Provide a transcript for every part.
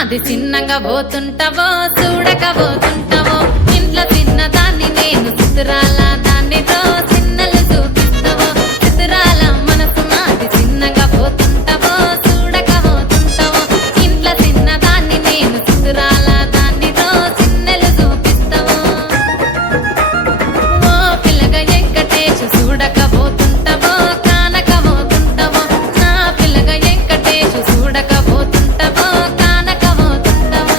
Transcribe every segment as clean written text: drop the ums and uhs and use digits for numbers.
నాది చిన్నగా పోతుంటావో చూడకపోతుంటావో ఇంట్లో చిన్నదాన్ని నేను చిత్రాల దాన్నితో చిన్నలు చూపిస్తావో చిత్రాల మనసు నాది చిన్నగా పోతుంటావో చూడకపోతుంటావో ఇంట్లో చిన్నదాన్ని నేను చిత్రాల దాన్నితో చిన్నలు చూపిస్తావో ఓ పిల్లగా వెంకటేశు చూడకపోతుంటావో కానకపోతుంటావో నా పిల్లగా వెంకటేశు చూడకపోతుంటావో కానకపోతుంటావో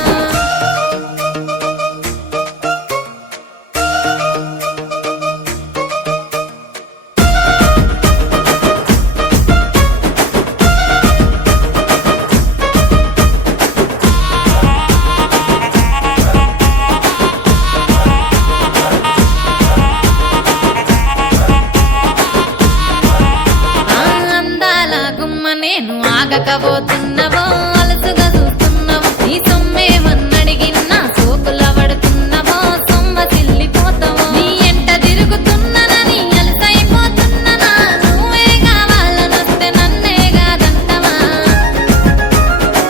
అందాల గుమ్మ నేను ఆగకపోతున్నవో అలసుగా చూస్తున్నావో నీ సొమ్మేమన్నడిగినా సోకుల పడుతున్నవో సొమ్మ చిల్లిపోతావో నీ ఎంట తిరుగుతున్ననని అలసైపోతున్ననా నువ్వే కావాలనొస్తే నన్నే కాదంటవా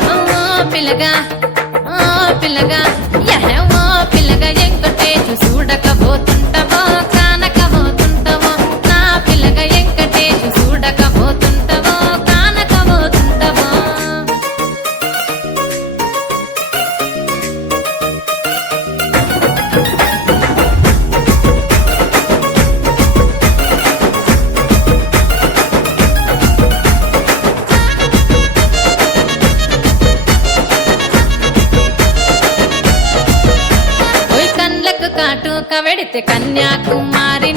ఓ పిల్లగా ఓ పిల్లగా ఓ పిల్లగా వెంకటేశు చూడకపోతుంటావో కానకపోతుంటావో నా పిల్లగా వెంకటేశు చూడకపోతుంటావో కానకపోతుంటావో ఓయ్ కండ్లకు కాటుక వెడితే కన్యాకుమారి